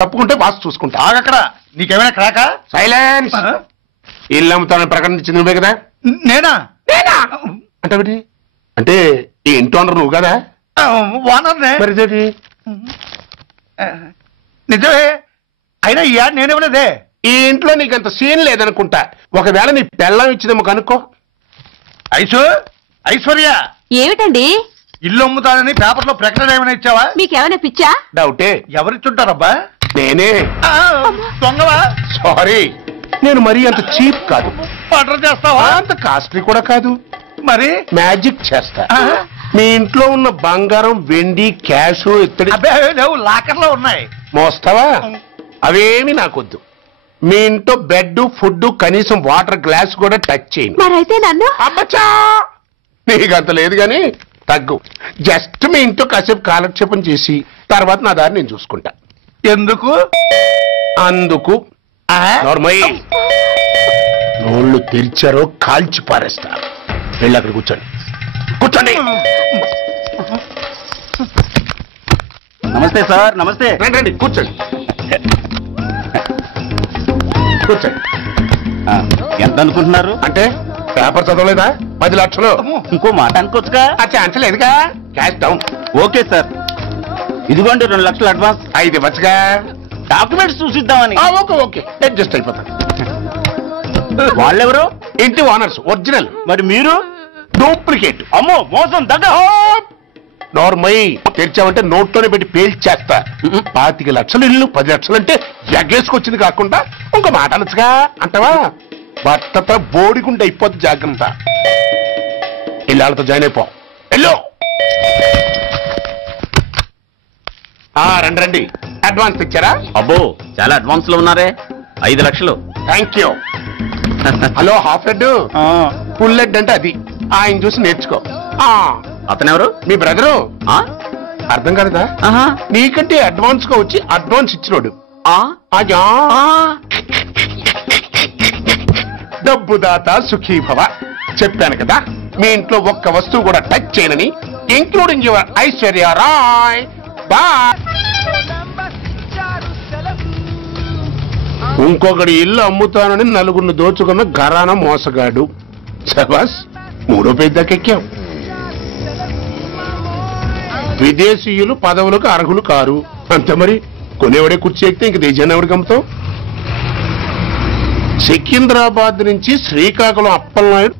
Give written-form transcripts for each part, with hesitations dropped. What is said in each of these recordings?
తప్పుకుంటే boss చూసుకుంటా. ఆగక్కడ నీకేమైనా క్రాకా? Silence. ఇల్లు అమ్ముతానని ప్రకటించింది నువ్వే కదా? నేనా? అంటే అంటే ఈ ఇంటి ఓనర్ నువ్వు కదా? ఓనర్నే. మరి నిజమే, అయినా ఈ యాడ్ నేనేమలేదే. ఈ ఇంట్లో నీకంత సీన్ లేదనుకుంటా. ఒకవేళ నీ పెళ్ళం ఇచ్చిందేమో కనుక్కో. ఐశ్వర్య, ఏమిటండి? ఇల్లు అమ్ముతానని పేపర్లో ప్రకటన ఏమైనా ఇచ్చావా? మీకేమైనా పిచ్చా? డౌటే. ఎవరిచ్చుంటారబ్బా? నేనే. దొంగవా? సారీ, నేను మరీ అంత చీప్ కాదు. ఆర్డర్ చేస్తావా? అంత కాస్ట్లీ కూడా కాదు. మరి మ్యాజిక్ చేస్తా. మీ ఇంట్లో ఉన్న బంగారం, వెండి, క్యాష్, ఇత్తడి లేవు, లాకర్ లో ఉన్నాయి. మోస్తావా? అవేమి నాకొద్దు. మీ ఇంట్లో బెడ్, ఫుడ్, కనీసం వాటర్ గ్లాస్ కూడా టచ్ చేయను. మరైతే నన్ను అబ్బచ్చా, నీకంత లేదు గాని తగ్గు. జస్ట్ మీ ఇంట్లో కాసేపు కాలక్షేపం చేసి తర్వాత నా దారి నేను చూసుకుంటా. ఎందుకు? అందుకు. నోళ్ళు తెరిచారో కాల్చి పారేస్తా. వెళ్ళి అక్కడ కూర్చోండి. కూర్చోండి. నమస్తే సార్. నమస్తే. రండి, కూర్చోండి. కూర్చోండి. ఎంత అనుకుంటున్నారు? అంటే పేపర్ చదవలేదా? 10 లక్షలు. ఇంకో మాట అనుకోవచ్చుగా. ఆ ఛాన్స్ లేదుగా. Cash down. ఓకే సార్, ఇదిగోండి 2 లక్షలు అడ్వాన్స్. 5 ఇవ్వచ్చుగా. డాక్యుమెంట్స్ చూసిద్దామని. ఓకే, అడ్జస్ట్ అయిపోతాను. వాళ్ళెవరు? ఇంటి ఓనర్స్. ఒరిజినల్. మరి మీరు? డూప్లికేట్. అమ్మో, మోసం దగ్గర. నార్మల్ తెరిచామంటే నోట్లోనే పెట్టి పేల్చేస్తా. 25 లక్షలు ఇల్లు 10 లక్షలు అంటే ఎగ్గేసుకొచ్చింది కాకుండా ఇంకో మాట అనొచ్చుగా. అంటావా? భర్తతో బోడిగుండి అయిపోద్ది. జాగ్రత్త. ఇల్లాళ్ళతో జాయిన్ అయిపో. ఎల్లో. రండి. అడ్వాన్స్ ఇచ్చారా? అబ్బో, చాలా అడ్వాన్స్ లో ఉన్నారే. 5 లక్షలు. Thank you. Hello, half head, full head అంటే అది. ఆయన చూసి నేర్చుకో. అతనెవరు? మీ బ్రదరు. అర్థం కాదా? నీకంటే అడ్వాన్స్ గా వచ్చి అడ్వాన్స్ ఇచ్చినోడు. డబ్బు దాత సుఖీభవ. చెప్పాను కదా, మీ ఇంట్లో ఒక్క వస్తువు కూడా టచ్ చేయనని, including your Aishwarya Rai. Bye. ఇంకొకటి ఇల్లు అమ్ముతానని నలుగురిని దోచుకున్న ఘరానా మోసగాడు. శబాస్, 3వ పేజీ దాకా ఎక్కాం. విదేశీయులు పదవులకు అర్హులు కారు. అంతే మరి. కొనేవాడే కుర్చీ ఎక్కితే ఇంక దేశాన్ని ఎవరికి అమ్ముతాం? సికింద్రాబాద్ నుంచి శ్రీకాకుళం అప్పలనాయుడు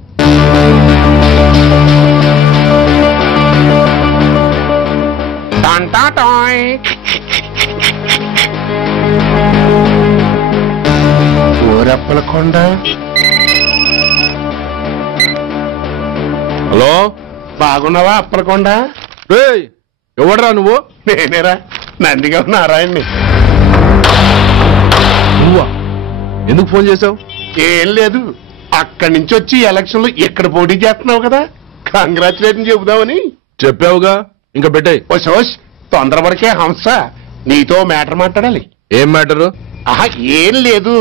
ఓరప్పలకొండ. హలో, బాగున్నావా అప్పలకొండ? ఎవడరా నువ్వు? నేనేరా, నందిగా నారాయణ్ణి. నువ్వా? ఎందుకు ఫోన్ చేసావు? ఏం లేదు, అక్కడి నుంచి వచ్చి ఎలక్షన్ లో ఇక్కడ పోటీ చేస్తున్నావు కదా, కంగ్రాచులేషన్ చెబుదామని. చెప్పావుగా, ఇంకా పెట్టాయి. ఓస్ తొందరపడికే హంస, నీతో మ్యాటర్ మాట్లాడాలి. ఏం మ్యాటరు? ఏం లేదు,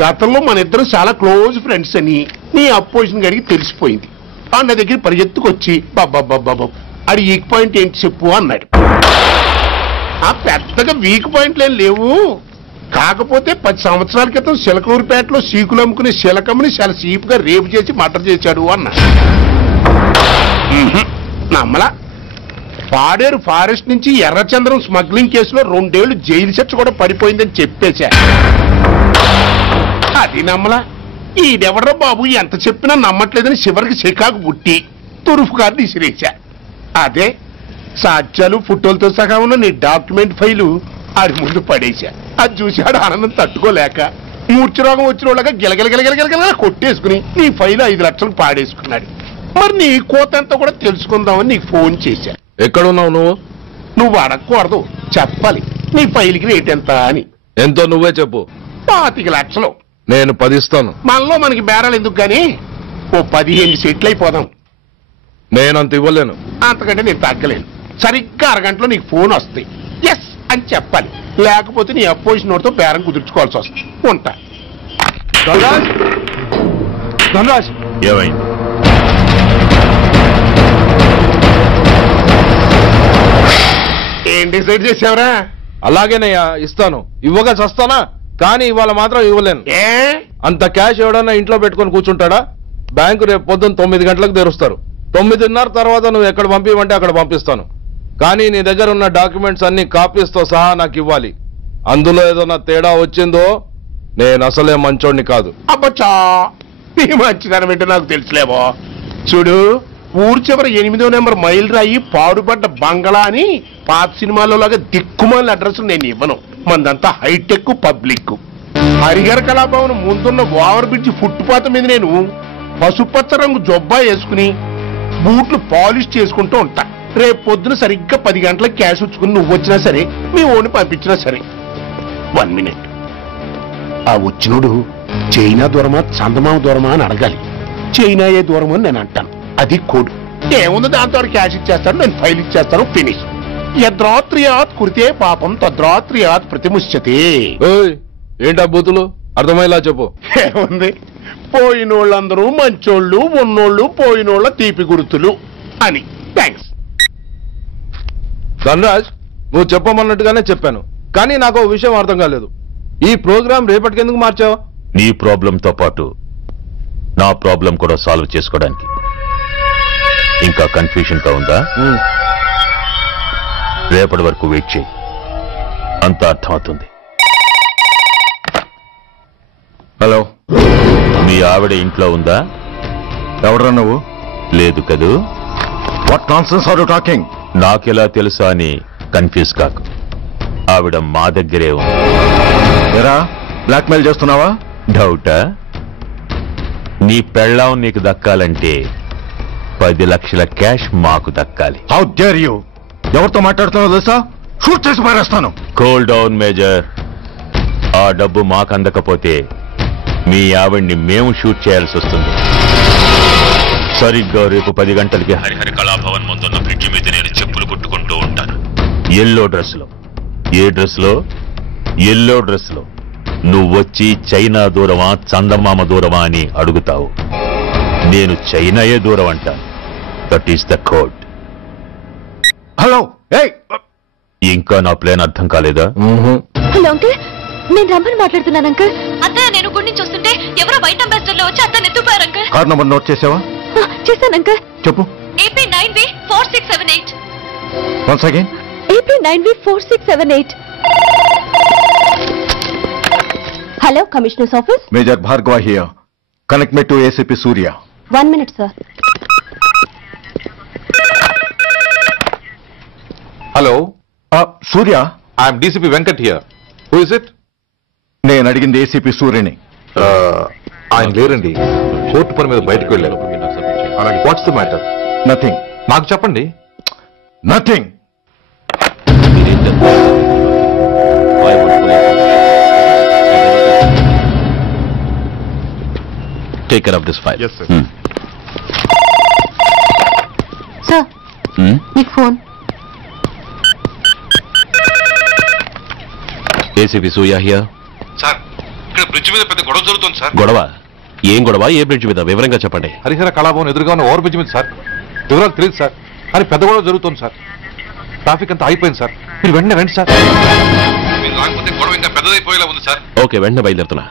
గతంలో మన ఇద్దరు చాలా క్లోజ్ ఫ్రెండ్స్ అని నీ అపోజిషన్ గడికి తెలిసిపోయింది. అన్న దగ్గర పరిగెత్తుకొచ్చి బాబా అది వీక్ పాయింట్ ఏంటి చెప్పు అన్నాడు. పెద్దగా వీక్ పాయింట్లు ఏం లేవు, కాకపోతే 10 సంవత్సరాల క్రితం చిలకలూరుపేటలో సీకులు అమ్ముకునే శిలకమ్మని చాలా సీపుగా రేపు చేసి మర్డర్ చేశాడు అన్నా. నమ్మలా. పాడేరు ఫారెస్ట్ నుంచి ఎర్రచంద్రం స్మగ్లింగ్ కేసులో 2 ఏళ్లు జైలు శిక్ష కూడా పడిపోయిందని చెప్పేశా. అది నమ్మలా. ఈడెవడ్రా బాబు ఎంత చెప్పినా నమ్మట్లేదని చివరికి చికాకు పుట్టి తురుపు కార్డు ఇసిరేశా. అదే సాక్ష్యాలు ఫోటోలతో సహా ఉన్న నీ డాక్యుమెంట్ ఫైలు ఆడి ముందు పడేశా. అది చూశాడు ఆనందం తట్టుకోలేక మూర్ఛరోగం వచ్చిన వాళ్ళగా గిలగిలగిలగిలగిలగిల కొట్టేసుకుని నీ ఫైల్ 5 లక్షలు పాడేసుకున్నాడు. మరి నీ కోతంతా కూడా తెలుసుకుందామని నీకు ఫోన్ చేశా. ఎక్కడున్నావు నువ్వు? నువ్వు అడగకూడదు, చెప్పాలి. నీ ఫైల్కి రేట్ ఎంత అని. ఎంతో నువ్వే చెప్పు. 25 లక్షలు. నేను 10 ఇస్తాను. మనలో మనకి బేరాలు ఎందుకు గాని ఓ 15 సెట్లు అయిపోదాం. నేనంత ఇవ్వలేను. అంతకంటే నేను తగ్గలేను. సరిగ్గా అరగంటలో నీకు ఫోన్ వస్తాయి. ఎస్ అని చెప్పాలి, లేకపోతే నీ అపోజిషన్ వాడితో బేరం కుదుర్చుకోవాల్సి వస్తుంది. ఉంటా. ధనరాజ్, ఏమైంది? ఏం డిసైడ్ చేసావురా? అలాగేనయ్యా ఇస్తాను, ఇవ్వగా చస్తానా, కానీ ఇవాళ మాత్రం ఇవ్వలేను. ఏ అంత క్యాష్ ఎవడన్నా ఇంట్లో పెట్టుకొని కూర్చుంటాడా? బ్యాంకు రేపు పొద్దున్న 9 గంటలకు తెరుస్తారు. 9:30 తర్వాత నువ్వు ఎక్కడ పంపివంటే అక్కడ పంపిస్తాను. కానీ నీ దగ్గర ఉన్న డాక్యుమెంట్స్ అన్ని కాపీస్తో సహా నాకు ఇవ్వాలి. అందులో ఏదైనా తేడా వచ్చిందో నేను అసలే మంచోడిని కాదు. అబ్బచ్చా, నీ మంచిదనం ఏంటో నాకు తెలుసులేవో. చూడు, ఊరు చివర 8వ నెంబర్ మైల్ రాయి పాడుపడ్డ బంగళా అని పాత సినిమాలో లాగా దిక్కుమాలిన అడ్రస్ నేను ఇవ్వను. మందంతా హైటెక్ పబ్లిక్. హరిహర కళాభవన్ ముందున్న ఓవర్ బ్రిడ్జ్ ఫుట్పాత్ మీద నేను పసుపచ్చ రంగు జొబ్బా వేసుకుని బూట్లు పాలిష్ చేసుకుంటూ ఉంటా. రేపు పొద్దున సరిగ్గా 10 గంటలకు క్యాష్ ఉంచుకుని నువ్వు వచ్చినా సరే, మీ ఓని పంపించినా సరే. 1 మినిట్. ఆ వచ్చినోడు చైనా దూరమా చందమామ దూరమా అని అడగాలి. చైనాయే దూరం అని నేను అంటాను. అది కోడ్. ఏముంది, దాంతో క్యాష్ ఇచ్చేస్తాను, నేను ఫైల్ ఇచ్చేస్తాను, ఫినిష్. యద్రాత్రియాత్ కురితే పాపం తద్రాత్రియాత్ ప్రతిముష్యతే. ఏంటా బూతులు? అర్థమయ్యేలా చెప్పు. ఏముంది, పోయినోళ్ళందరూ మంచోళ్ళు, ఉన్నోళ్ళు పోయినోళ్ళ తీపి గుర్తులు అని. థ్యాంక్స్. ధనరాజ్, నువ్వు చెప్పమన్నట్టుగానే చెప్పాను, కానీ నాకు ఒక విషయం అర్థం కాలేదు. ఈ ప్రోగ్రాం రేపటికి ఎందుకు మార్చావు? నీ ప్రాబ్లంతో పాటు నా ప్రాబ్లం కూడా సాల్వ్ చేసుకోవడానికి. ఇంకా కన్ఫ్యూషన్ గా ఉందా? రేపటి వరకు వెయిట్ చేయి, అంతా అర్థమవుతుంది. హలో, మీ ఆవిడ ఇంట్లో ఉందా? ఎవడరా నువ్వు? లేదు కదూ. What nonsense are you talking? నాకెలా తెలుసా అని కన్ఫ్యూజ్ కాకు. ఆవిడ మా దగ్గరే ఉంది. ఎరా, బ్లాక్మెయిల్ చేస్తున్నావా? డౌటా? నీ పెళ్ళాం నీకు దక్కాలంటే 10 లక్షల క్యాష్ మాకు దక్కాలి. How dare you! ఎవరితో మాట్లాడుతున్నావో తెలుసా? షూట్ చేసి పారేస్తాను. Cool down major. ఆ డబ్బు మాకు అందకపోతే మీ ఆవిడ్ని మేము షూట్ చేయాల్సి వస్తుంది. సరిగ్గా రేపు 10 గంటలకి హరిహర కళాభవన్ ముందున్న బ్రిడ్జి మీద నేను చెప్పులు కుట్టుకుంటూ ఉంటాను. ఎల్లో డ్రెస్లో. ఏ డ్రెస్లో? ఎల్లో డ్రెస్లో. నువ్వొచ్చి చైనా దూరమా చందమామ దూరమా అని అడుగుతావు. నేను చైనాయే దూరం అంటాను. That is the code. Hello, ఇంకా నా ప్లాన్ అర్థం కాలేదా? హలో అంకుల్, నేను రమ్మని మాట్లాడుతున్నాను అంకుల్. అత్తయ్య, నేను గుడి నుంచి వస్తుంటే ఎవరో వైట్ అంబాసిడర్ లో వచ్చి అత్తని ఎత్తుపోయారు అంకుల్. కార్ నంబర్ నోట్ చేసావా? చేశాను అంకుల్. చెప్పు. AP9V4678. Once again. AP9V4678. Hello, commissioners office. Major Bhargava here. Connect me to ACP Surya. 1 minute, sir. Hello, Surya. I'm DCP Venkat here. Who is it? నేను అడిగింది ACP సూర్యని. ఆయన లేరండి, కోర్టు పని మీద బయటకు వెళ్ళారు. What's the matter? నథింగ్. నాకు చెప్పండి. Nothing. Take care of this file. Sir, మీకు phone. ACP Surya here. Sir, ఇక్కడ బ్రిడ్జ్ మీద పెద్ద గొడవ జరుగుతుంది సార్. గొడవ? ఏం గొడవ? ఏ బ్రిడ్జ్ మీద? వివరంగా చెప్పండి. హరిహర కళాభవన్ ఎదురుగా ఉన్న ఓవర్ బ్రిడ్జ్ మీద సార్. వివరాలు తెలియదు సార్, కానీ పెద్ద గొడవ జరుగుతుంది సార్. ట్రాఫిక్ అంతా అయిపోయింది సార్. మీరు వెంటనే రండి సార్. మీరు రాకపోతే గొడవ ఇంకా పెద్దదైపోయేలా ఉంది సార్. ఓకే, వెంటనే బయలుదేరుతున్నా.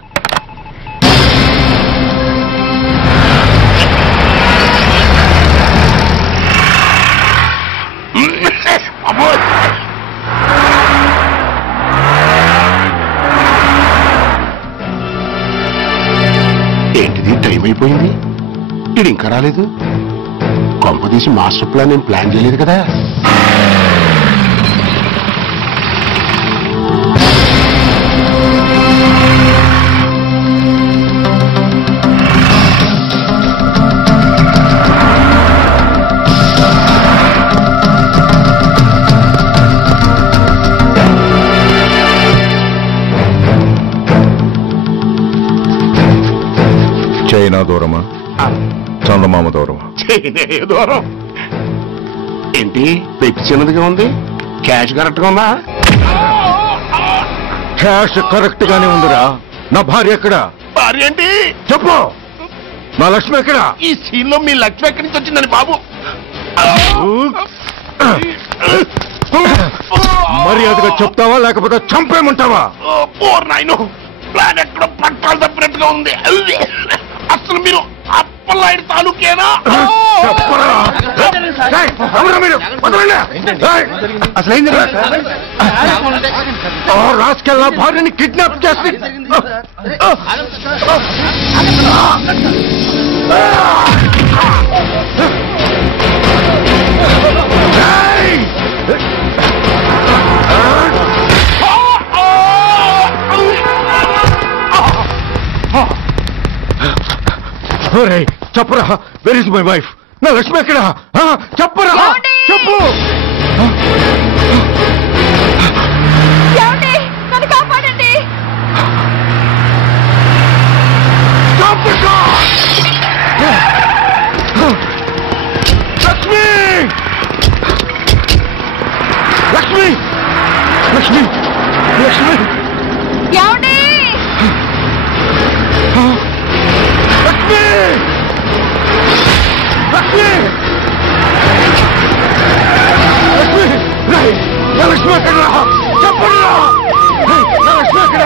ఏంటిది, టైం అయిపోయింది, ఇది ఇంకా రాలేదు. కొంపదీసి మాస్టర్ ప్లాన్ నేను ప్లాన్ చేయలేదు కదా. చైనా దూరమా చందమామ దూరమా? చైనా దూరం ఏంటి, పెట్టి చిన్నదిగా ఉంది, క్యాష్ కరెక్ట్ గా ఉందా? క్యాష్ కరెక్ట్ గానే ఉందిరా. నా భార్య ఎక్కడ? భార్య ఏంటి చెప్పు. నా లక్ష్మి ఎక్కడ? ఈ సీన్ లో మీ లక్ష్మి ఎక్కడి నుంచి వచ్చిందని బాబు? మర్యాదగా చెప్తావా లేకపోతే చంపేమంటావా? పోర్ నాయను, ప్లాన్ ఎక్కడ పట్టాలు తప్పినట్టుగా ఉంది. అసలు మీరు అప్పలాయుడు తాలూకేనా? అసలు రాసుకెళ్ళ భార్యని కిడ్నాప్ చేసి చెప్పరా, వెర్ ఇస్ మై వైఫ్? నా లక్ష్మి ఎక్కడ? చెప్పరా, చెప్పు. నన్ను కాపాడండి. లక్ష్మి, లక్ష్మి, లక్ష్మి, లక్ష్మి, ఏమండి? లక్ష్మి, లక్ష్మి, లక్ష్మి, నా లక్ష్మి ఎక్కడ? చెప్పండి, నా లక్ష్మి ఎక్కడ?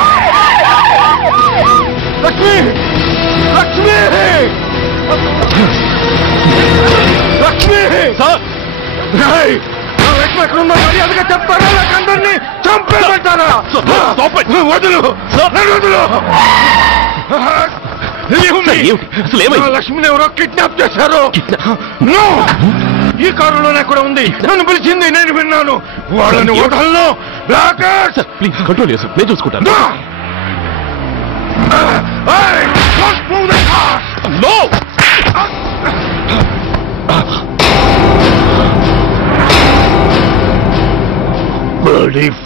లక్ష్మి, లక్ష్మి, లక్ష్మి, నా లక్ష్మి ఎక్కడ ఉందో మర్యాదగా చెప్తారా? నాకు అందరినీ చంపేమంటారా? వదులు, వదులు. లక్ష్మిని ఎవరో కిడ్నాప్ చేశారు. ఈ కారులోనే కూడా ఉంది. నన్ను పిలిచింది, నేను విన్నాను. వాళ్ళని వదలను. ప్లీజ్ కంట్రోల్ చేస్తాను, నేను చూసుకుంటాను.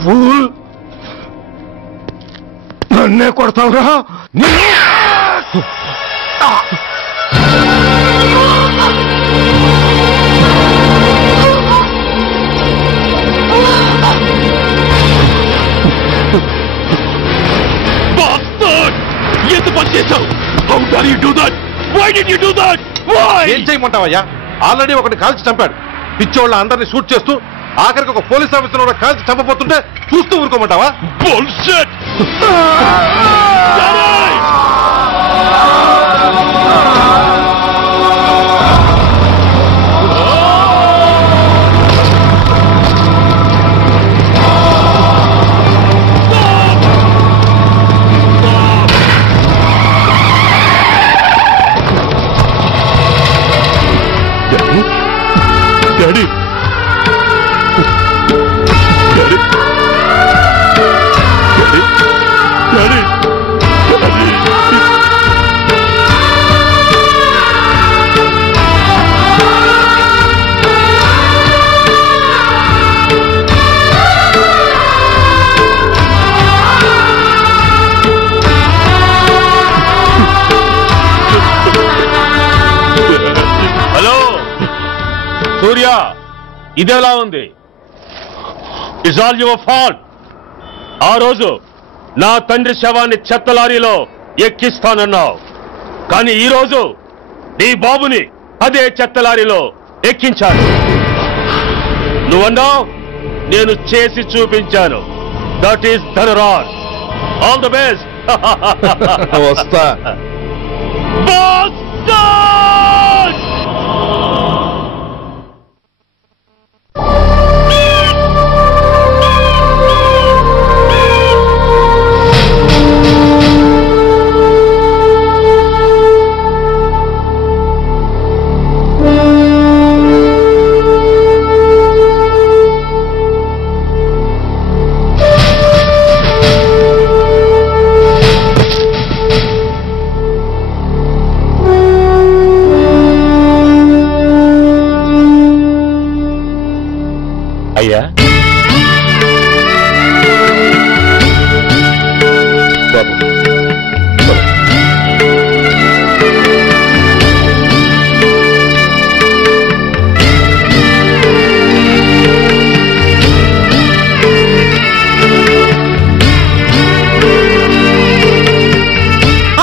ఫూల్, నన్నే కొడతావురా? ఎంత పని చేశావు? How dare you do that? Why did you do that? Why? ఏం చేయమంటావయ్యా? ఆల్రెడీ ఒకటి కాల్చి చంపాడు. పిచ్చోళ్ళ అందరినీ షూట్ చేస్తూ ఆఖరికి ఒక పోలీస్ ఆఫీసర్ కూడా కాల్చి చంపబోతుంటే చూస్తూ ఊరుకోమంటావా? Bullshit! Daddy! హలో సూర్య, ఇదెలా ఉంది? It's all your fault. ఆ రోజు నా తండ్రి శవాన్ని చెత్త లారీలో ఎక్కిస్తానన్నావు, కానీ ఈ రోజు నీ బాబుని అదే చెత్త లారీలో ఎక్కించాను. నువ్వన్నావు, నేను చేసి చూపించాను. That is Dhanraj. All the best. వస్తా. అయ్యా,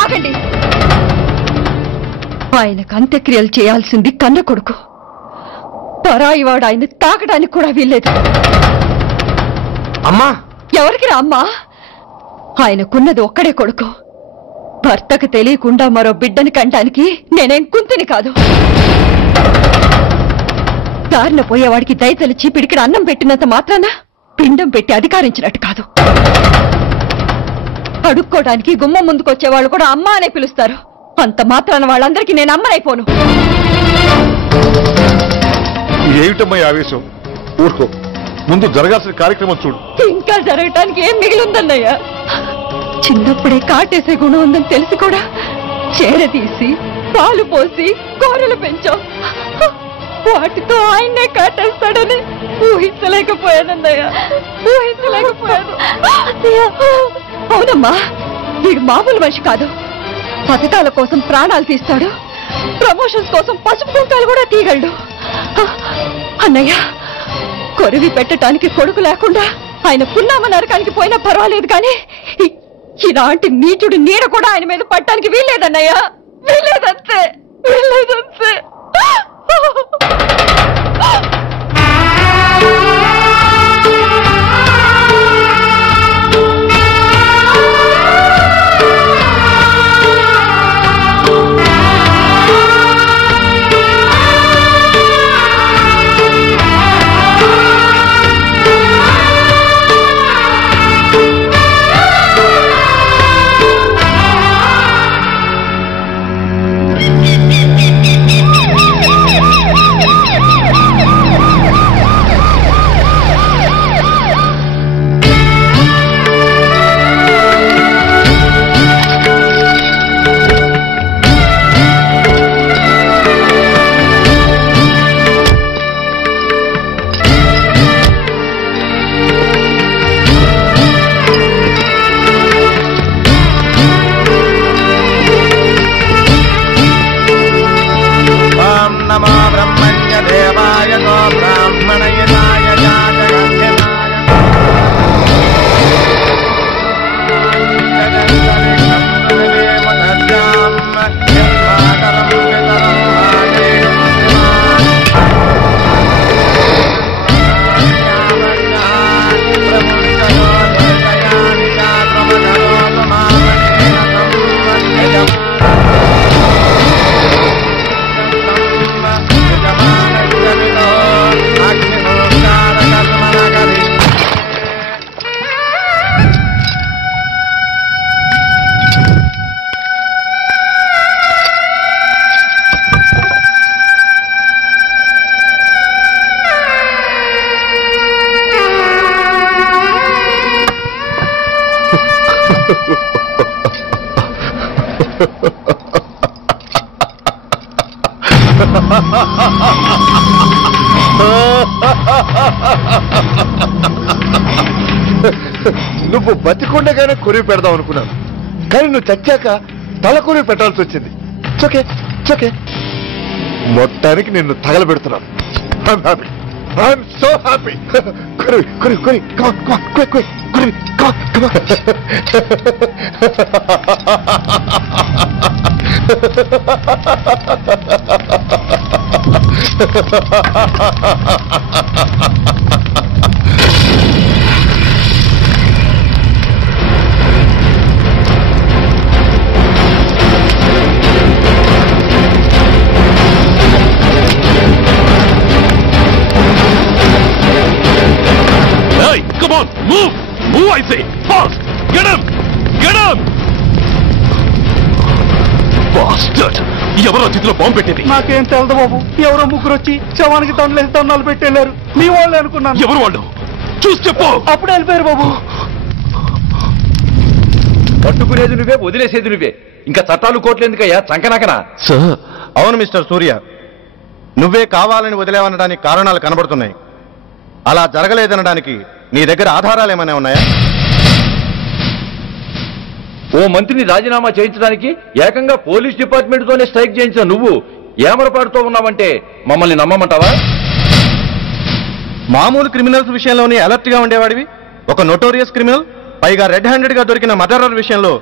ఆగండి. ఆయనకు అంత్యక్రియలు చేయాల్సింది కన్న కొడుకు. పరాయివాడు ఆయన తాకడానికి కూడా వీల్లేదు. అమ్మా ఎవరికి రా అమ్మా? ఆయనకున్నది ఒక్కడే కొడుకు. భర్తకు తెలియకుండా మరో బిడ్డని కంటానికి నేనేం కుంతిని కాదు. దారిన పోయేవాడికి దయతలిచి పిడికిడ అన్నం పెట్టినంత మాత్రాన పిండం పెట్టి అధికారించినట్టు కాదు. అడుక్కోవడానికి గుమ్మం ముందుకొచ్చేవాళ్ళు కూడా అమ్మ అనే పిలుస్తారు. అంత మాత్రాన వాళ్ళందరికీ నేను అమ్మనైపోను. ఏమిటమ్మా ఆవేశం? ఊరుకో, ముందు జరగాల్సిన కార్యక్రమం చూడు. ఇంకా జరగటానికి ఏం మిగిలిందన్నయ్యా? చిన్నప్పుడే కాటేసే గుణం ఉందని తెలిసి కూడా చేరదీసి పాలు పోసి కూరలు పెంచాం. వాటితో ఆయన్నే కాటేస్తాడని ఊహించలేకపోయానన్నయ్యా, ఊహించలేకపోయాను. అవునమ్మా, వీడు మామూలు మనిషి కాదు. పథకాల కోసం ప్రాణాలు తీస్తాడు, ప్రమోషన్స్ కోసం పసుపు కుంకాలు కూడా తీయగలడు. అన్నయ్య, కొరివి పెట్టడానికి కొడుకు లేకుండా ఆయన పున్నామ నరకానికి పోయినా పర్వాలేదు, కానీ ఇలాంటి నీచుడి నీడ కూడా ఆయన మీద పట్టడానికి వీల్లేదన్నయ్యా, వీల్లేదంతే, వీల్లేదంతే. నువ్వు బతికుండగానే కొరివి పెడదాం అనుకున్నాను, కానీ నువ్వు చచ్చాక తల కొరివి పెట్టాల్సి వచ్చింది. చోకే చోకే, మొత్తానికి నిన్ను తగలబెడుతున్నాను. I'm happy, I'm so happy. కొరివి కొరివి కొరివి, కమాన్ కమాన్, క్విక్ క్విక్, కొరివి, come on come on. Hey, come on, move! Move, I say! Fast! Get him! Get him! Bastard! ఎవరో చేతిలో బాంబు పెట్టేది? నాకేం తెలదు బాబు. ఎవరో ముగ్గురు వచ్చి శవానికి దండలేసి దండాలు పెట్టేళ్లారు. మీ వాళ్ళే అనుకున్నాను. ఎవరు వాళ్ళు? చూసి చెప్పు. అప్పుడే వెళ్ళిపోయారు బాబు. పట్టుకునేది నువ్వే, వదిలేసేది నువ్వే. ఇంకా చట్టాలు కోట్లు ఎందుకయ్యా చంకనాకనా? సార్, అవును మిస్టర్ సూర్య, నువ్వే కావాలని వదిలేవనడానికి కారణాలు కనబడుతున్నాయి. అలా జరగలేదనడానికి నీ దగ్గర ఆధారాలు ఏమైనా ఉన్నాయా? ఓ మంత్రిని రాజీనామా చేయించడానికి ఏకంగా పోలీస్ డిపార్ట్మెంట్ తోనే స్ట్రైక్ చేయించిన నువ్వు ఏమరపాటుతో ఉన్నావంటే మమ్మల్ని నమ్మమంటావా? మామూలు క్రిమినల్స్ విషయంలోనే అలర్ట్ గా ఉండేవాడివి, ఒక నోటోరియస్ క్రిమినల్, పైగా రెడ్ హ్యాండెడ్ గా దొరికిన మర్డరర్ విషయంలో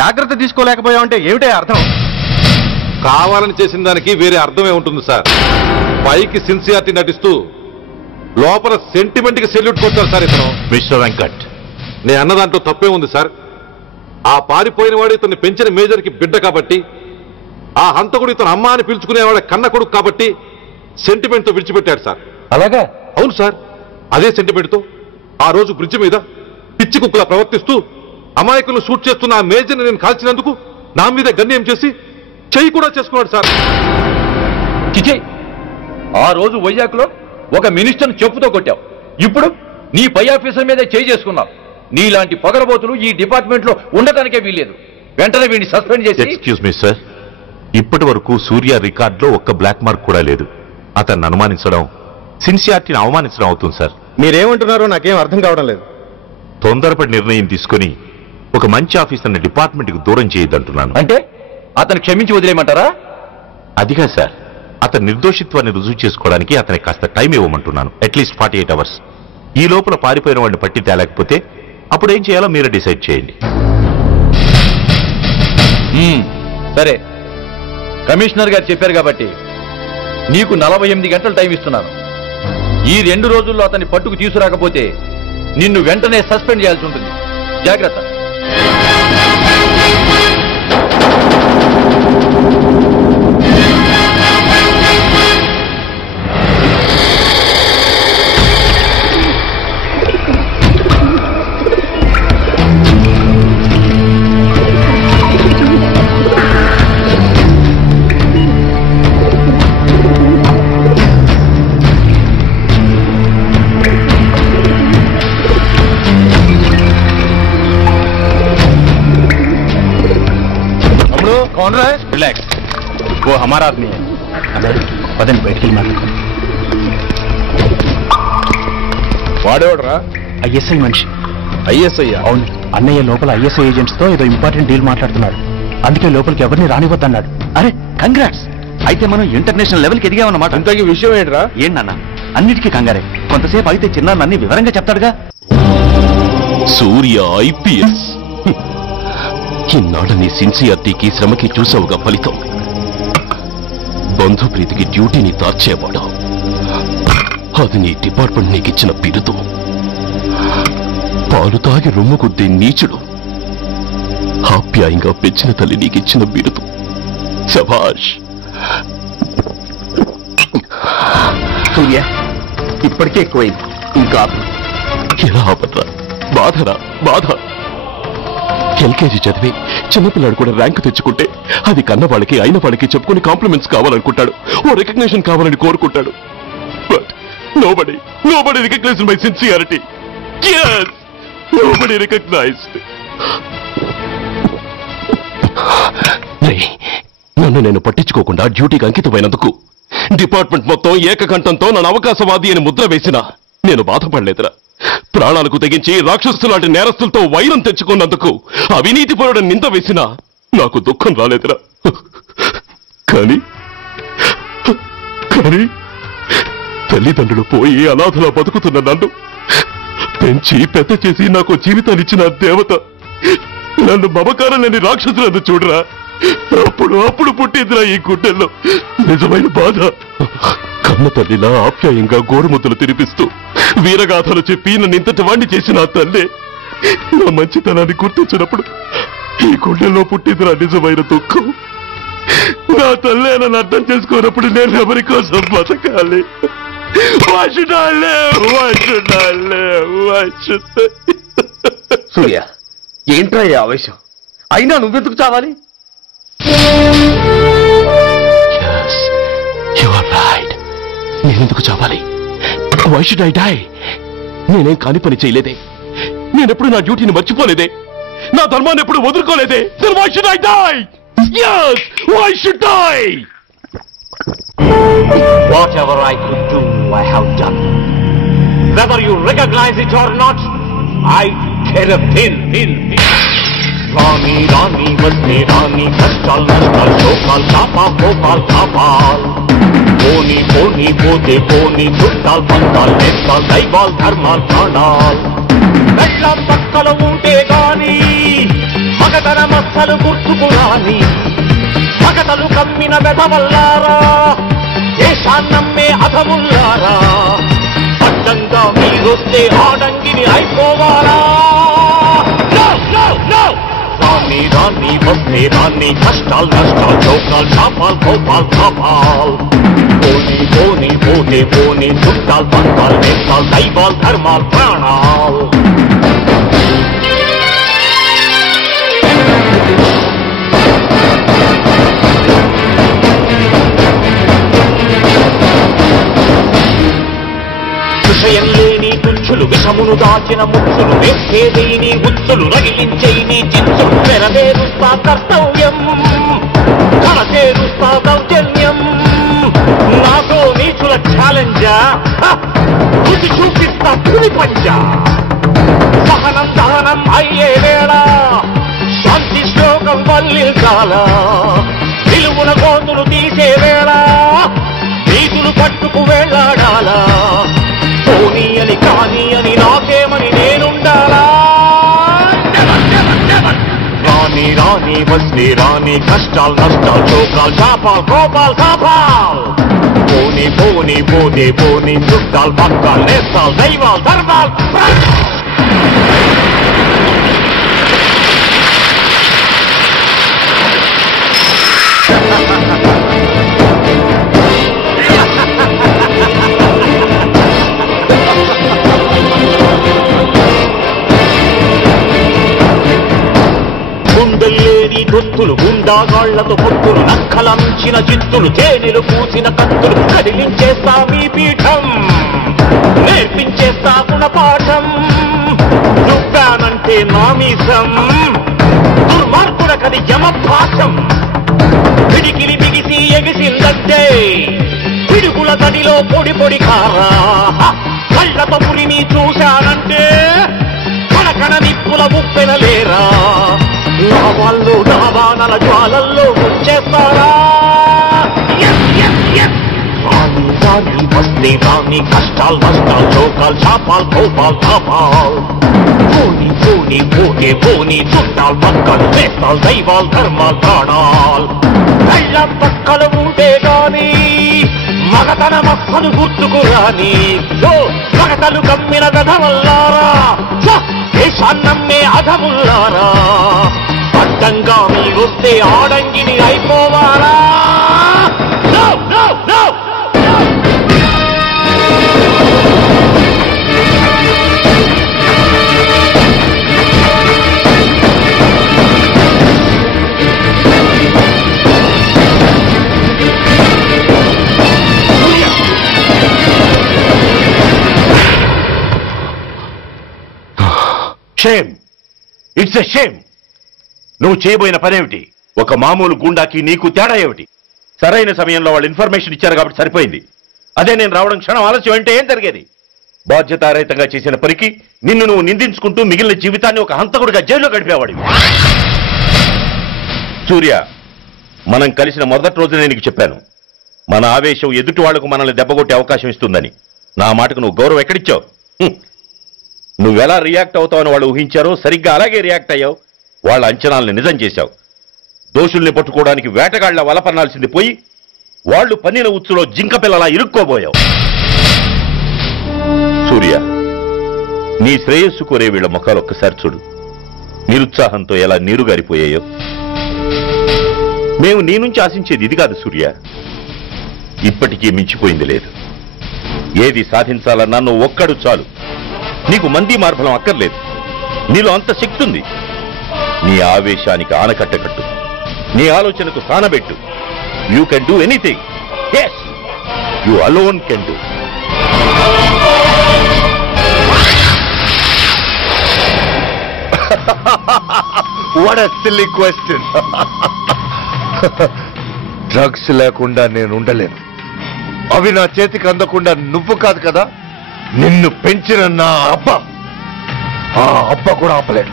జాగ్రత్త తీసుకోలేకపోయావంటే ఏమిటే అర్థం? కావాలని చేసిన దానికి వేరే అర్థమే ఉంటుంది సార్. పైకి సిన్సియారిటీ నటిస్తూ లోపల సెంటిమెంట్ కి సెల్యూట్ కొట్టారు సార్ ఇతను. మిస్టర్ వెంకట్, నేను అన్న దాంట్లో తప్పే ఉంది సార్. ఆ పారిపోయిన వాడు ఇతన్ని పెంచిన మేజర్ కి బిడ్డ కాబట్టి, ఆ హంతకుడు ఇతను అమ్మ అని పిలుచుకునేవాడు కన్న కొడుకు కాబట్టి సెంటిమెంట్ తో విడిచిపెట్టాడు సార్. అలాగా? అవును సార్. అదే సెంటిమెంట్ తో ఆ రోజు బ్రిడ్జ్ మీద పిచ్చి కుక్కలా ప్రవర్తిస్తూ అమాయకులను షూట్ చేస్తున్న ఆ మేజర్ని నేను కాల్చినందుకు నా మీద గన్యం చేసి చెయ్యి కూడా చేసుకున్నాడు సార్. చిచి, ఆ రోజు వైజాగ్లో ఒక మినిస్టర్ని చెప్పుతో కొట్టావు, ఇప్పుడు నీ పై ఆఫీసర్ మీదే చేయి చేసుకున్నావు. నీలాంటి పొగరబోతులు ఈ డిపార్ట్మెంట్ లో ఉండటానికే వీల్లేదు. వెంటనే వీడిని సస్పెండ్ చేసి. ఎక్స్క్యూజ్ మీ సార్, ఇప్పటి వరకు సూర్య రికార్డులో ఒక్క బ్లాక్ మార్క్ కూడా లేదు. అతన్ని అనుమానించడం సిన్సియారిటీని అవమానించడం అవుతుంది సార్. మీరేమంటున్నారో నాకేం అర్థం కావడం లేదు. తొందరపడి నిర్ణయం తీసుకుని ఒక మంచి ఆఫీసర్ని డిపార్ట్మెంట్కి దూరం చేయొద్దంటున్నాను. అంటే అతను క్షమించి వదిలేయమంటారా? అదిగా సార్, అతని నిర్దోషిత్వాన్ని రుజువు చేసుకోవడానికి అతనికి కాస్త టైం ఇవ్వమంటున్నాను. At least 48 hours. ఈ లోపల పారిపోయిన వాడిని పట్టి తేలేకపోతే అప్పుడు ఏం చేయాలో మీరే డిసైడ్ చేయండి. సరే, కమిషనర్ గారు చెప్పారు కాబట్టి నీకు 48 గంటలు టైం ఇస్తున్నాను. ఈ 2 రోజుల్లో అతన్ని పట్టుకు తీసుకురాకపోతే నిన్ను వెంటనే సస్పెండ్ చేయాల్సి ఉంటుంది. జాగ్రత్త. कौन रहा है? रिलैक्स, वो हमारा आदमी है. पदन बैठ के मालूम. వాడేవాడరా? ఐఎస్ఐ మనిషి. ఐఎస్ఐ? అవును, అన్నయ్య లోపల ఐఎస్ఐ ఏజెంట్స్ తో ఏదో ఇంపార్టెంట్ డీల్ మాట్లాడుతున్నారు. అందుకే లోపలికి ఎవరిని రానివ్వద్దన్నాడు. అరే కంగ్రాట్స్, అయితే మనం ఇంటర్నేషనల్ లెవెల్కి ఎదిగామన్నమాట. ఇంతకీ విషయం ఏంట్రా? ఏంటన్నా అన్నిటికీ కంగారే. కొంతసేపు అయితే చిన్న అన్ని వివరంగా చెప్తాడుగా. సూర్య ఐపీఎస్. ఇన్నాళ్ళ నీ సిన్సియారిటీకి శ్రమకి చూసావుగా ఫలితం. బంధుప్రీతికి డ్యూటీని తార్చేవాడు. అది నీ డిపార్ట్మెంట్ నీకిచ్చిన బిరుదు. పాలు తాగి రొమ్ము కొద్ది నీచుడు. ఆప్యాయంగా పెంచిన తల్లి నీకిచ్చిన బిరుదు. శభాష్. సూర్య, ఇప్పటికే ఎక్కువైంది, ఇంకా ఎలా ఆపట్రా? బాధరా బాధ. ఎల్కేజీ చదివి చిన్నపిల్లాడు కూడా ర్యాంకు తెచ్చుకుంటే అది కన్న వాళ్ళకి అయిన వాళ్ళకి చెప్పుకుని కాంప్లిమెంట్స్ కావాలనుకుంటాడు, ఓ రికగ్నిషన్ కావాలని కోరుకుంటాడు. But nobody recognized my sincerity. yes, nobody recognized. నన్ను నేను పట్టించుకోకుండా డ్యూటీకి అంకితమైనందుకు డిపార్ట్మెంట్ మొత్తం ఏకకంఠంతో నన్ను అవకాశవాది అని ముద్ర వేసినా నేను బాధపడలేదురా. ప్రాణాలకు తెగించి రాక్షసులాంటి నేరస్తులతో వైరం తెచ్చుకున్నందుకు అవినీతి పరుడని నింద వేసినా నాకు దుఃఖం రాలేదురా. కానీ తల్లిదండ్రులు పోయి అనాథలా బతుకుతున్న నన్ను పెంచి పెద్ద చేసి నాకు జీవితాన్నిచ్చిన దేవత నన్ను మమకారం లేని రాక్షసులను చూడరా. అప్పుడు పుట్టిందిరా ఈ గుడ్డెల్లో నిజమైన బాధ. కన్న తల్లిలా ఆప్యాయంగా గోరుముద్దలు తినిపిస్తూ వీరగాథలు చెప్పి నన్ను ఇంతటి వాణ్ణి చేసిన ఆ తల్లే నా మంచితనాన్ని గుర్తించినప్పుడు ఈ గుండెల్లో పుట్టిందిరా నిజమైన దుఃఖం. నా తల్లే నన్ను అర్థం చేసుకోనప్పుడు నేను ఎవరి కోసం బతకాలి? సూర్య, ఏంట్రా ఈ ఆవేశం? అయినా నువ్వెందుకు చావాలి? నేనెందుకు చావాలి? Why should I die? నేనేం కాని పని చేయలేదే. నేనెప్పుడు నా డ్యూటీని మర్చిపోలేదే. నా ధర్మాన్ని ఎప్పుడు వదులుకోలేదే. Then why should I die? Yes, why should I? Whatever I could do, I have done. Whether you recognize it or not, I care a pin. Rani, Vasti, Rani, Kastal, Shokal, Kapa, Popal, Kapal. Poni, Pote, Poni, Chuttal, Pandal, Nestal, Daibal, Dharmal, Kandal. Vetlam Pakkalu unte gaani, Magatana Massalu Gurtukurani. Magatalu kammina Vedavallara, Deshannamme Adhamullara. Padda అడ్డంగా మీరొస్తే ఆడంగిని అయిపోవాలా? రాని రాని వస్తే రాని కష్టాలు నష్టాలు చౌకాలు చాపాలు కోపాలు కాపాల్ పోనీ పోనీ పోతే పోనీ చుట్టాలు పంతాలు నేస్తాలు దైవాలు ధర్మాలు ప్రాణాలు. విషయం లేని కుంచులు విషమును దాచిన ముచ్చులు వేసేదేని ఉచ్చులు రగిలించేని చిచ్చులు నెరవేరుస్తా కర్తవ్యం కలచేరుస్తా దౌర్జన్యం నాతో నీచుల ఛాలెంజా రుచి చూపిస్తా పులి పంజా సహనం దహనం అయ్యే వేళ శాంతి శ్లోకం వల్లించాల నిలువున గోతులు తీసే వేళ నీతులు పట్టుకు వేళ్లాడాలా పోనీ అని కానీ అని నాకేమని నేనుండాలా? రాని రాని వస్తే రాని కష్టాలు నష్టాలు చోకాలు చాపాలు కోపాలు కాపాల్ పోనీ పోనీ పోతే పోనీ చుట్టాలు పక్కాలు నేస్తాలు దైవాలు ధర్మాలు. గుండెల్లేని దొత్తులు గుండాగాళ్లతో పొత్తులు నక్కలంచిన చిత్తులు తేనెలు పూసిన కత్తులు కదిలించేస్తా మీ పీఠం నేర్పించేస్తా గుణపాఠం దుబ్బానంటే నామీసం దుర్మార్గుడకది యమపాఠం పిడికిలి బిగిసి ఎగిసిందంటే పిడుగుల గదిలో పొడి పొడి కారా కళ్ళతో పులిని చూశానంటే కనకన నిప్పుల ముప్పెనలేరా నా వాళ్ళు దావానల జ్వాలల్లో వచ్చేస్తారా? రాని రాని వస్తే రాని కష్టాలు నష్టాలు చోకాలు చాపాలు కోపాలు కాపాల్ పోనీ పోనీ పోతే పోనీ చుట్టాలు పక్కలు వేస్తాలు దైవాలు ధర్మాలు ప్రాణాలు కళ్ళ పక్కలు ఉంటే గాని మగతన మక్కలు గుర్తుకు రాని మగతలు కమ్మిన గధవల్లారా దేశాన్నమ్మే అధముల్లారా అడ్డంగా మీరొస్తే ఆడంగిని అయిపోవాలా? Shame, it's a shame. నువ్వు చేయబోయిన పనేమిటి? ఒక మామూలు గుండాకి నీకు తేడా ఏమిటి? సరైన సమయంలో వాళ్ళు ఇన్ఫర్మేషన్ ఇచ్చారు కాబట్టి సరిపోయింది. అదే నేను రావడం క్షణం ఆలస్యం అంటే ఏం జరిగేది? బాధ్యతారహితంగా చేసిన పనికి నిన్ను నువ్వు నిందించుకుంటూ మిగిలిన జీవితాన్ని ఒక హంతకుడిగా జైల్లో గడిపేవాడివి. సూర్య, మనం కలిసిన మొదటి రోజునే నీకు చెప్పాను, మన ఆవేశం ఎదుటి వాళ్లకు మనల్ని దెబ్బగొట్టే అవకాశం ఇస్తుందని. నా మాటకు నువ్వు గౌరవం ఎక్కడిచ్చావు? నువ్వెలా రియాక్ట్ అవుతావని వాళ్ళు ఊహించారో సరిగ్గా అలాగే రియాక్ట్ అయ్యావు. వాళ్ళ అంచనాల్ని నిజం చేశావు. దోషుల్ని పట్టుకోవడానికి వేటగాళ్ల వలపన్నాల్సింది పోయి వాళ్ళు పన్నిన ఉచ్చులో జింక పిల్లలా ఇరుక్కోబోయావు. సూర్య, నీ శ్రేయస్సు కోరే వీళ్ళ ముఖాలు ఒక్కసారి చూడు. నిరుత్సాహంతో ఎలా నీరుగారిపోయాయో. మేము నీ నుంచి ఆశించేది ఇది కాదు సూర్య. ఇప్పటికీ మించిపోయింది లేదు. ఏది సాధించాలన్నా నువ్వు ఒక్కడు చాలు. నీకు మంది మార్బలం అక్కర్లేదు. నీలో అంత శక్తి ఉంది. నీ ఆవేశానికి ఆనకట్ట కట్టు. నీ ఆలోచనకు స్థానబెట్టు. You can do anything. Yes, you alone can do. What a silly question. Drugs లేకుండా నేను ఉండలేను. అవి నా చేతికి అందకుండా నువ్వు కాదు కదా, నిన్ను పెంచిన నా అబ్బ, ఆ అబ్బ కూడా ఆపలేడు.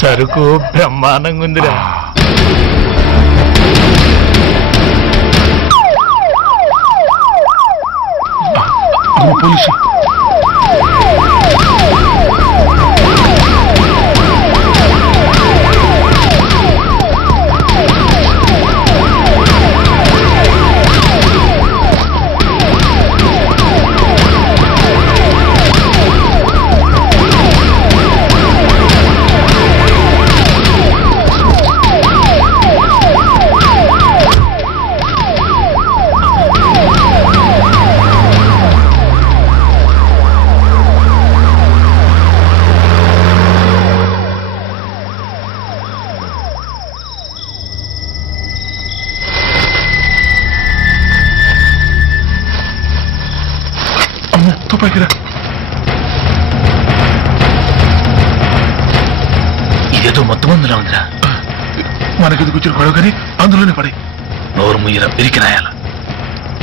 సరుకు బ్రహ్మాండంగా ఉందిరా. పోలీసు పైకి రా. ఇదేదో మొత్తం అందులో ఉందిరా. మనకెందుకు వచ్చిన గొడవ కానీ అందులోనే పడి. నోరు ముయ్యరా పిరికినాయాల.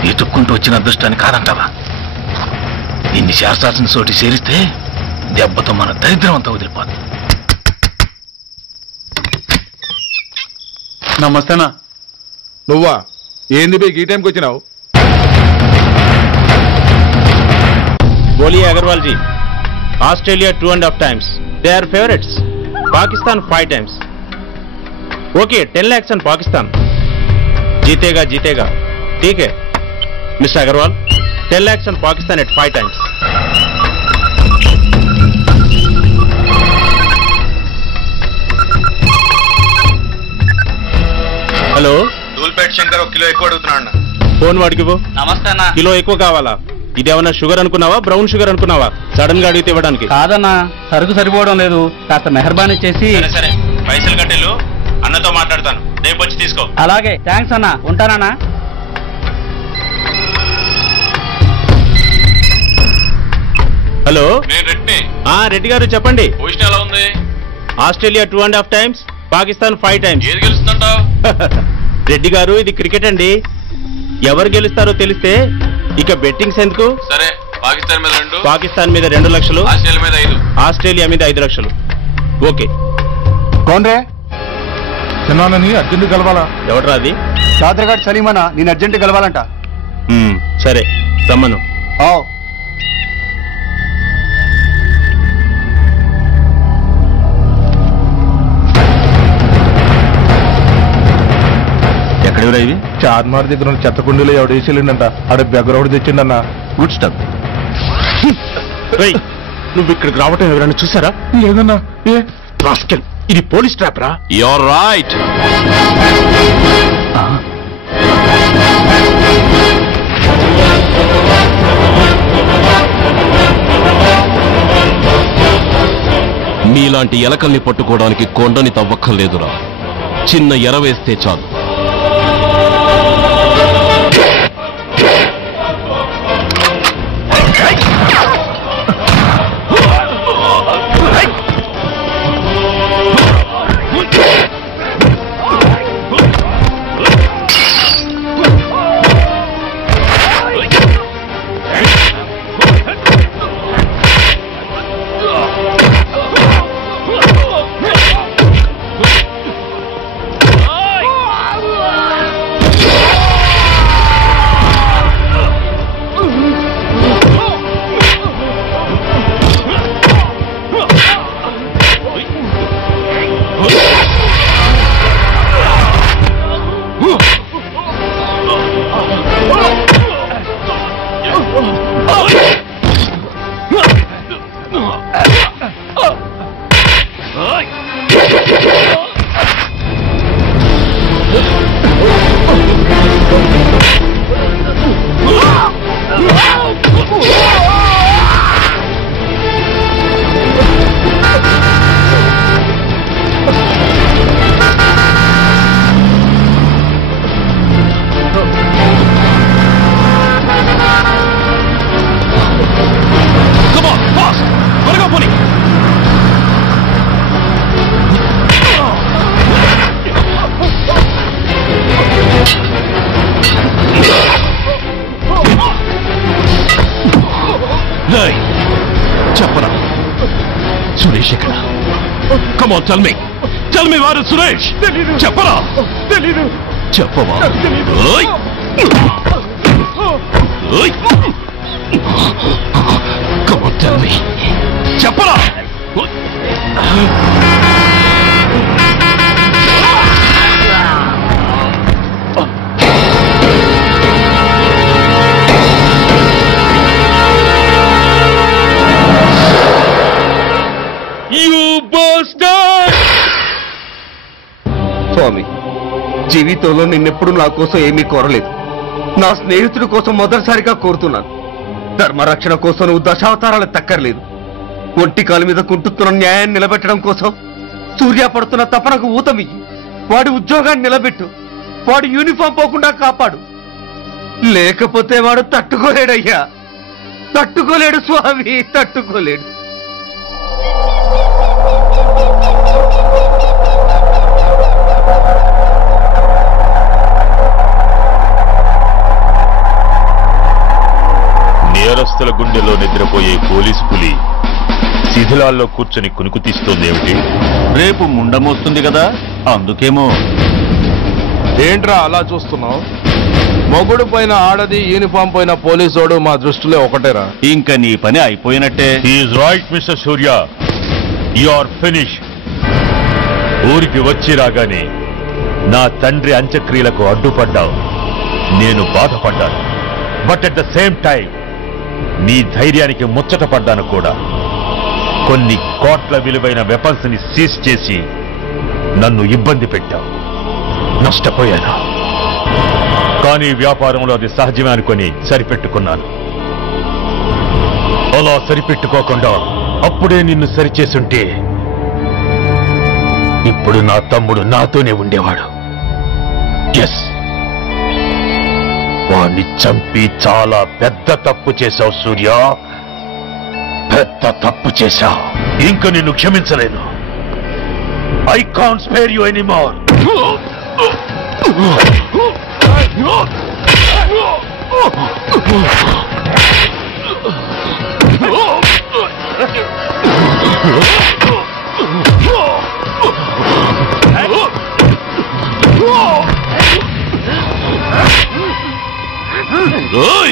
ఎత్తుక్కుంటూ వచ్చిన అదృష్టాన్ని కాదంటావా? నిన్ను చేర్చాల్సిన చోటి చేరిస్తే దెబ్బతో మన దరిద్రం అంతా వదిలిపోతుంది. నమస్తేనా. నువ్వా? ఏంది బే ఈ టైంకి వచ్చినావు? बोलिए Agarwal ji. Australia 2.5 times. They are favorites. Pakistan 5 times. Okay, 10 lakhs on Pakistan. जीतेगा जीतेगा. ठीक है mister Agarwal. 10 lakhs on Pakistan at 5 times. Hello Dhoolpet Shankar 1 kilo ఎక్కువ అడుగుతున్నా అన్న. ఫోన్ వాడికి పో. నమస్తే అన్న. కిలో ఎక్కువ కావాలా? ఇదేమన్నా షుగర్ అనుకున్నావా, బ్రౌన్ షుగర్ అనుకున్నావా? సడన్ గా అడిగితే ఇవ్వడానికి కాదన్నా, సరుకు సరిపోవడం లేదు. కాస్త మెహర్బానీ చేసి. సరే పైసలు కట్టెలు అన్నతో మాట్లాడతాను, రేపు వచ్చి తీసుకో. అలాగే, థ్యాంక్స్ అన్న. ఉంటానన్నా. హలో రెడ్డి. రెడ్డి గారు చెప్పండి. పొజిషన్ ఎలా ఉంది? Australia 2.5 times, Pakistan 5 times. ఏది గెలుస్తుందంటావు? రెడ్డి గారు ఇది క్రికెట్ అండి. ఎవరు గెలుస్తారో తెలిస్తే ఇక బెట్టింగ్స్ ఎందుకు? సరే, పాకిస్తాన్ మీద 2, పాకిస్తాన్ మీద 2 లక్షలు, ఆస్ట్రేలియా మీద 5. ఆస్ట్రేలియా మీద 5 లక్షలు. ఓకే. కోన్రే చిన్నానని అర్జెంట్ కలవాలా? ఎవడరా అది? చాద్రగాడ్ సలీమనా, నేను అర్జెంట్ కలవాలంట. సరే రమ్మను. ఎక్కడెవరా ఇవి? చార్మార్ దగ్గర ఉన్న చెత్త కుండీలో ఎవడు వేసేళ్ళంట. ఆడ బెగ్గరౌడ్ తెచ్చిండన్నా. Good stuff. నువ్వు ఇక్కడికి రావటం ఎవరైనా చూసారా? లేదన్నా. ఏ రాస్కెల్, ఇది పోలీస్ ట్రాప్ రా. You're right. మీలాంటి ఎలకల్ని పట్టుకోవడానికి కొండని తవ్వక్కర్లేదురా. చిన్న ఎర వేస్తే చాలు. చెప్పరా సురేష్ ఎక్కడ? Come on, tell me. Tell me where is Suresh? చెప్పరా? తెలీదు. చెప్పవా? ఓయ్ ఓయ్. Come on, tell me. చెప్పరా? స్వామి, జీవితంలో నిన్నెప్పుడు నా కోసం ఏమీ కోరలేదు. నా స్నేహితుడి కోసం మొదటిసారిగా కోరుతున్నాను. ధర్మరక్షణ కోసం నువ్వు దశావతారాలు తక్కర్లేదు. ఒంటి కాలు మీద కుంటుతున్న న్యాయాన్ని నిలబెట్టడం కోసం సూర్య పడుతున్న తపనకు ఊతమియ్యి. వాడి ఉద్యోగాన్ని నిలబెట్టు. వాడు యూనిఫామ్ పోకుండా కాపాడు. లేకపోతే వాడు తట్టుకోలేడయ్యా. తట్టుకోలేడు స్వామి, తట్టుకోలేడు. నేరస్తుల గుండెలో నిద్రపోయే పోలీసు పులి శిథిలాల్లో కూర్చొని కునుకు తీస్తోందేమిటి? రేపు ముండమొస్తుంది కదా, అందుకేమో. ఏంట్రా అలా చూస్తున్నావు? మొగుడు పైన ఆడది, యూనిఫామ్ పైన పోలీసోడు మా దృష్టిలో ఒకటేరా. ఇంకా నీ పని అయిపోయినట్టే. Is right mister Surya, you are finish. ఊరికి వచ్చి రాగానే నా తండ్రి అంత్యక్రియలకు అడ్డుపడ్డావు, నేను బాధపడ్డాను. But at the same time నీ ధైర్యానికి ముచ్చట పడ్డాను కూడా. కొన్ని కోట్ల విలువైన వెపన్స్ ని సీజ్ చేసి నన్ను ఇబ్బంది పెట్టావు, నష్టపోయాను. కానీ వ్యాపారంలో అది సహజమే అనుకొని సరిపెట్టుకున్నాను. అలా సరిపెట్టుకోకుండా అప్పుడే నిన్ను సరిచేసుంటే ఇప్పుడు నా తమ్ముడు నాతోనే ఉండేవాడు. ఎస్, వాణ్ణి చంపి చాలా పెద్ద తప్పు చేశావు సూర్య, పెద్ద తప్పు చేశావు. ఇంక నిన్ను క్షమించలేను. I can't spare you anymore. Oi!